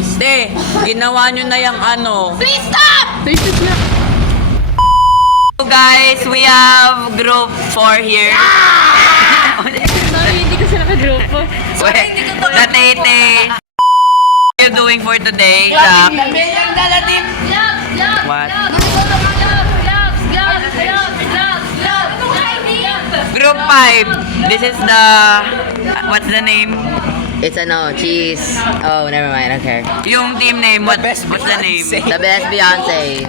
please. Te, ginawa nyo na yung ano. Please stop! So guys, we have group 4 here. Sorry, hindi ko sila ka-grupo. Wait, Tatete. What are you doing for today, Jack? What? Group 5. This is the... what's the name? It's cheese. Oh, never mind. Okay. Yung team name, what's the name? The best Beyonce.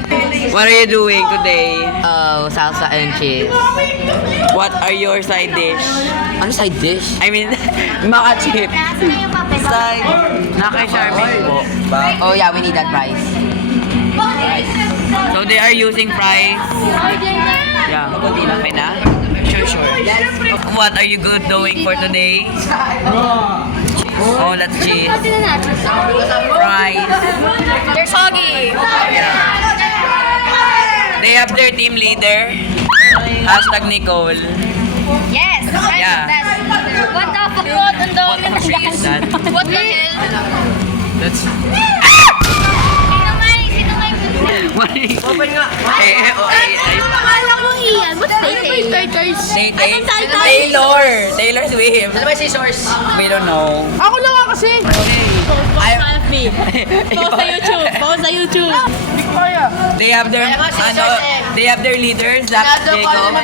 What are you doing today? Oh, salsa and cheese. What are your side dish? Ano side dish? I mean, maka chip. Side. Naka-Charmin po. Oh yeah, we need that price. So they are using fries. Yeah. Okay na? Sure. What are you good doing for today? Oh, that's cheese. Fries. They're soggy. They have their team leader. Hashtag Nicole. Yes. Yeah. What the fuck? What the What tree is that? What the hell? That's... Open nga. Akala ko Ian. What's Tay-Tay? Taylor. Taylor Swift. Ano ba si source? We don't know. Ako lang nga kasi. Post sa YouTube. Post sa YouTube. They have their they have their leaders, Zach, Jacob.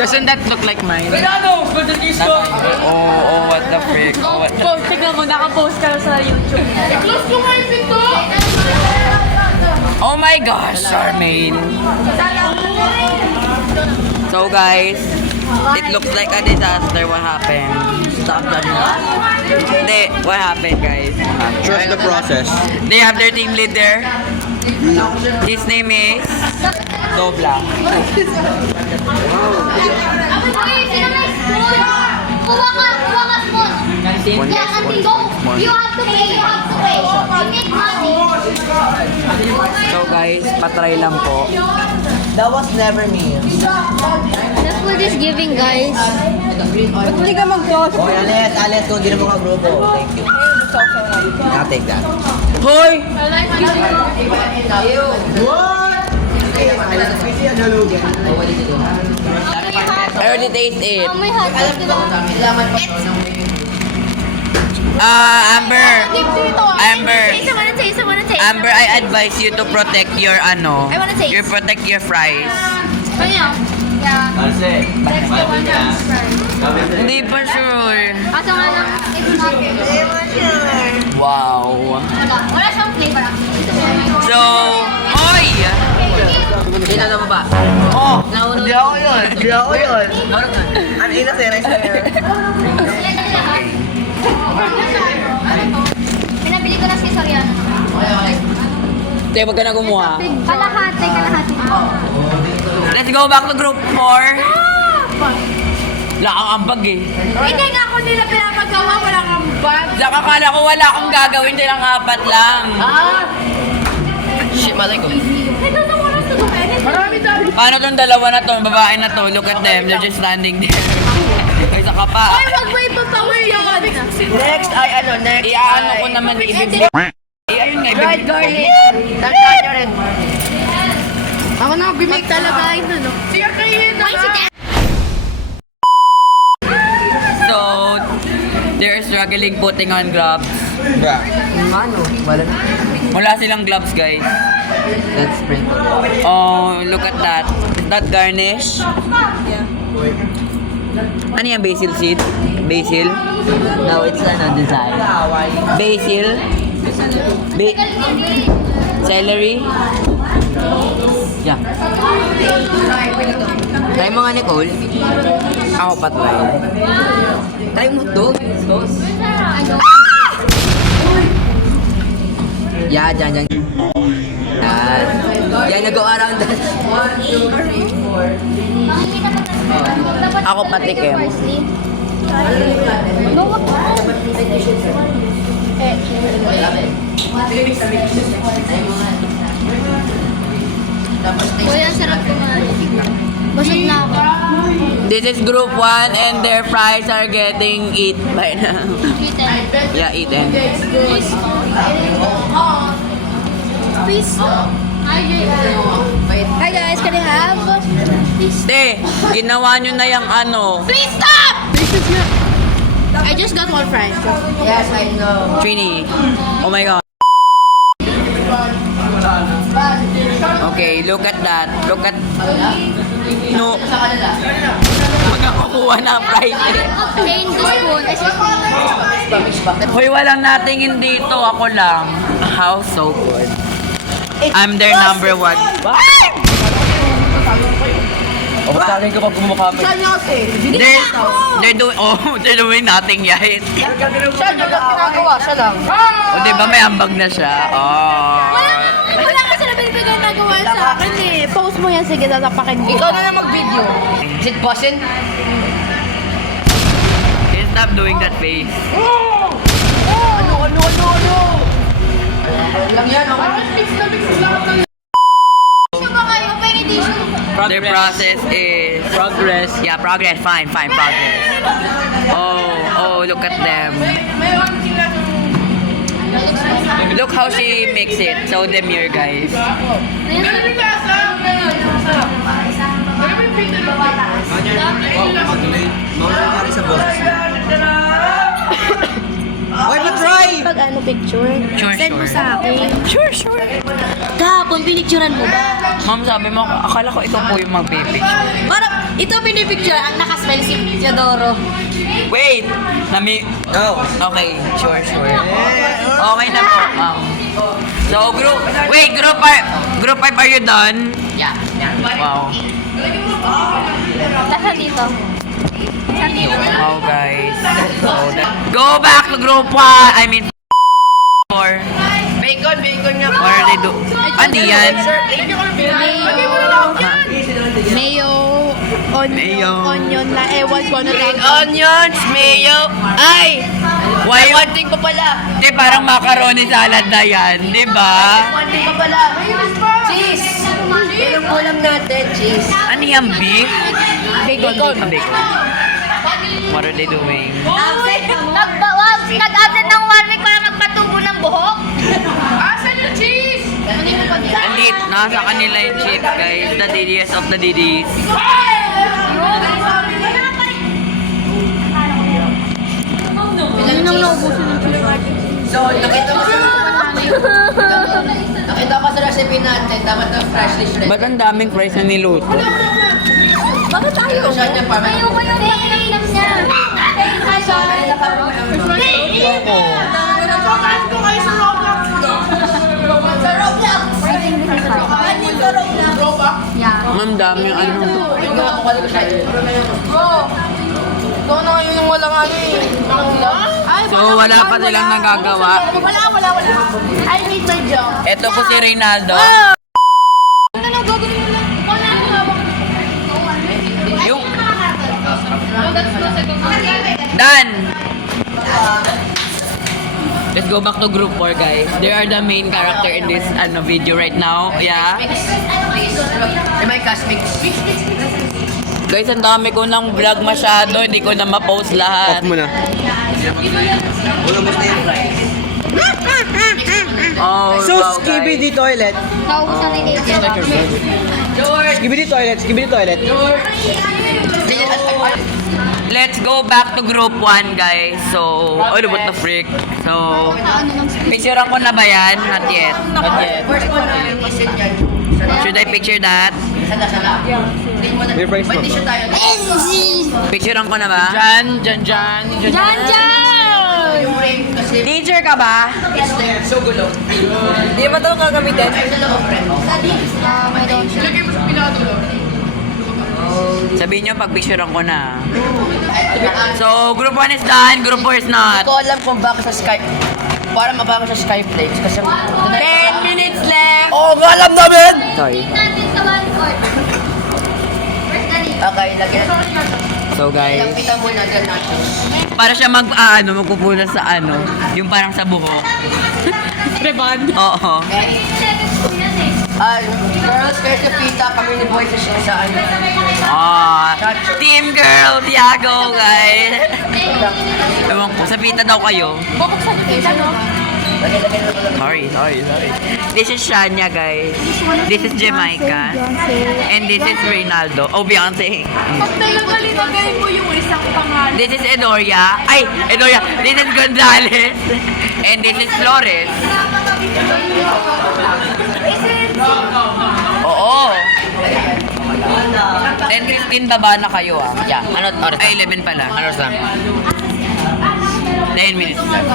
Doesn't that look like mine? Oh, what the frick? Oh, what the... Post, tignan mo. Naka-post ka sa YouTube. Close ko nga yung pinto! Oh my gosh, Charmaine. So guys, it looks like a disaster. What happened? Stop judging us. Hindi, what happened guys? Trust the process. They have their team leader. His name is Dobla. Kuha ka spoon. Yeah, until go. You have to pay. You make money. So guys, patry lang po. That was never me. That's for this giving, guys. Ba't hindi ka mag-toast? Oh, Alice, kung hindi na mga grupo. Thank you. I'll take that. Hoy! I already taste it. Oh my God. Amber, I advise you to protect your ano. I wanna taste. You protect your fries. Yeah. That's the one that's right. Hindi pa sure. Kaso nga lang, it's not sure. Wow. Wala siyang flavor actually. So, oy! Sino na mo ba? Oh, Hindi ako yun. Ang ina sa'yo. Pinabili ko na si Soriano. Te, wag ka na gumawa. Kalahati. Let's go back to group 4. Wala kang ambag eh. Hindi nga ako nila pinapagawa, wala kang bag. Diyan akala ko wala akong gagawin, silang 4 lang. Shit, malay ko. Marami dami. Paano tong dalawa na to, babae na to? Look at them, they're just standing there. Isa ka pa. Wag mo ipapower yun. Next ay next. Iaano ko naman ibibigay. Ayun nga, Dried ibibigay. garlic. Tantan nyo rin. Ako na bimig talaga ito, no? Siya kayo na. So, they're struggling putting on gloves. Mano, wala na. Wala silang gloves, guys. Let's sprinkle. Oh, look at that. Is that garnish? Ano yan, basil seed? Basil? No, it's design. Basil? Celery? Yeah. Try mo nga, Nicole. Ako patry. Try mo to. Yeah, dyan. Yan, nag-go around that. Ako patikim. Kuya, ang sarap kumain. Busog na ako. This is group 1 and their fries are getting eat by now. Yeah, eaten. Please. Hi guys, can I have? Te, ginawa nyo na yung ano. Please stop! I just got one fry. Yes, I know. Trini. Oh my god. Okay, look at that. Look at... No. Magkakukuha na fries. Obtain the spoon. Hoy, walang natingin dito. Ako lang. How so good. I'm their number 1. O, ba't sabi ko pag bumukha pa? Saan niya kasi? They're doing nothing yet. Saan niya ginagawa? Siya lang. O, di ba may ambag na siya? Oh. Wala kasi na binibigay na gawa sa akin eh. Post mo yan, sige, tatapakin ko. Ikaw na lang mag-video. Is it bossing? Can you stop doing that face? Ano? Lang yan, oh. Sino ba kayo? Penny tissue. Their process is... Progress. Yeah, progress. Fine, progress. Oh, look at them. Look how she makes it. So demure, guys. Why not try? Pag ano picture, Sure, send mo sure. sa akin. Sure. Kahapon, pinicturean mo ba? Ma'am, sabi mo, akala ko ito po yung mag-baby. Parang, ito pinipicture, ang nakasmile si Teodoro. Wait! Nami... No. Okay, sure. Okay na po, ma'am. So, group 5, are you done? Yeah. Wow. Saan dito? Saan dito? Wow, guys. Go back to group 1! I mean, 4. Bacon nga. What are they do? Ano yan? Mayo, Mayo. onion na, ewan ko na lang. Onions, mayo. Ay! Why? One thing pa pala. Di parang macaroni salad na yan, di ba? One thing pa pala. Cheese. Yung ulam natin, cheese. Ano yung beef? Bacon. What are they doing? Nag-absent ng 1 week para magpatubo ng buhok. Andit, nasa kanila yung chips, guys. The DDS of the DDs. Yun ang naubusin ng cheese. So, nakita ko sa recipe natin, dapat na freshly shredded. Ba't ang daming fries na niluto? Bakit tayo? Ito siya niya para Ayoko yung nakikinig niya. Ma'am, daming ano. Ikaw na ngayon yung walang ano eh. Ay, So, wala pa silang nagagawa. Wala. I made my job. Ito po si Reynaldo. Ano na gagawin mo lang? Ikaw na ang hawak. Yung... Done! Let's go back to group 4, guys. They are the main character in this video right now. Yeah. May castmix. Guys, ang dami ko ng vlog masyado. Hindi ko na ma-post lahat. Muna. Ulamos na yung fries. Oh, So, wow, Skibidi guys. Toilet. Naubusan ni David. Skibidi Toilet. Skibidi Toilet. Let's go back to group 1, guys. So, what the frick? So, picturean ko na ba yan? Not yet. First one na yung isin yan. Should I picture that? Sala. May price May pa. tissue tayo. Picturean ko na ba? Jan! Yung ring kasi Teacher ka ba? it's there. So gulo. Di ba ito gagamitin? Ay, sa loob, friend. May doon siya. Sabihin nyo, pag-picturean ko na. So, group 1 is done, group 4 is not. Hindi ko alam kung bakit sa Skype. Para mabago sa Skype plates. Kasi 10 minutes left! Oo, nga alam namin! Sorry. Natin sa 1 court. Where's the lead? Okay, lagyan. So, guys, Lampitan mo na dyan nachos. para siya magpupunan sa yung parang sa buhok. Rebond. Oo. Okay? Seconds po yan eh. Girls, kaya sa pita kami ni Boy sa ano. Team Girl, Tiago, guys. Ewan ko, sapita daw kayo. Buksan niyo kita, no? Sorry. This is Shania, guys. This is Jamaica. And this is Reynaldo. Oh, Beyonce. Pag nilagay mo yung isang pangalan. This is Edoria. Ay, Edoria. This is Gonzales. And this is Flores. Oo. 10:15 baba na kayo ah. Yeah, ano oras? Ay, 11 pala. Ano oras lang? 10 minutes left.